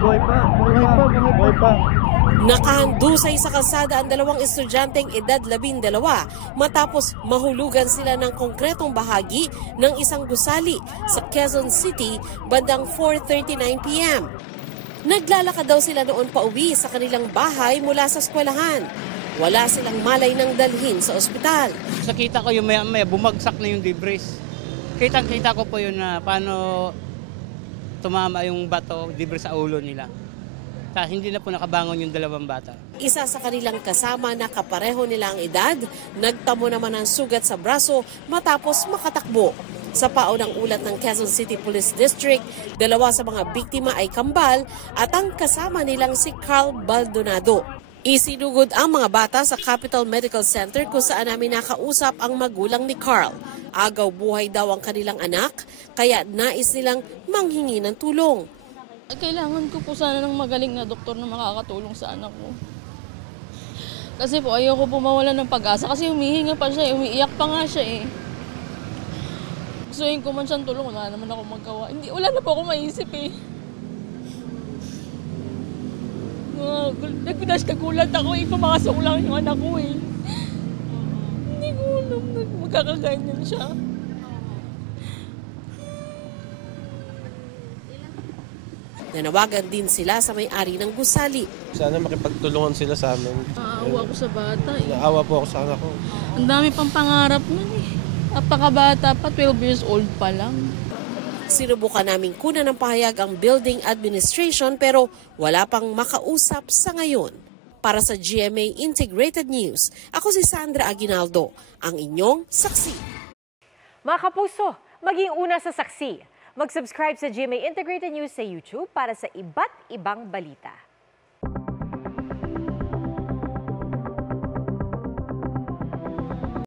Buhay pa. Nakahandusay sa kalsada ang dalawang estudyanteng edad 12 matapos mahulugan sila ng konkretong bahagi ng isang gusali sa Quezon City bandang 4:39 p.m. Naglalakad daw sila noon pauwi sa kanilang bahay mula sa eskwelahan. Wala silang malay ng dalhin sa ospital. Nakita ko yung maya bumagsak na yung debris. Kitang-kita ko po yun na paano tumama yung bato, debris sa ulo nila. Hindi na po nakabangon yung dalawang bata. Isa sa kanilang kasama na kapareho nila ang edad, nagtamo naman ng sugat sa braso matapos makatakbo. Sa paunang ulat ng Quezon City Police District, dalawa sa mga biktima ay kambal at ang kasama nilang si Carl Baldonado. Isinugod ang mga bata sa Capital Medical Center kung saan namin nakausap ang magulang ni Carl. Agaw buhay daw ang kanilang anak, kaya nais nilang manghingi ng tulong. Kailangan ko po sana ng magaling na doktor na makakatulong sa anak ko. Kasi po ayoko po mawalan ng pag-asa kasi humihinga pa siya, umiiyak pa nga siya eh. Gustuin ko man siyang tulong, wala naman ako magawa. Wala na po ako maisip eh. Kagulat ako eh, pumakasok lang yung anak ko eh. Hindi ko alam na magkakaganyan siya. Nanawagan din sila sa may-ari ng gusali. Sana makipagtulungan sila sa amin. Naawa ko sa bata eh. Naawa po ako sa anak ko. Ang dami pang pangarap nun eh. Napakabata pa, 12 years old pa lang. Sinubukan naming kunan ng pahayag ang building administration pero wala pang makausap sa ngayon. Para sa GMA Integrated News, ako si Sandra Aguinaldo, ang inyong saksi. Mga kapuso, maging una sa saksi. Mag-subscribe sa GMA Integrated News sa YouTube para sa iba't ibang balita.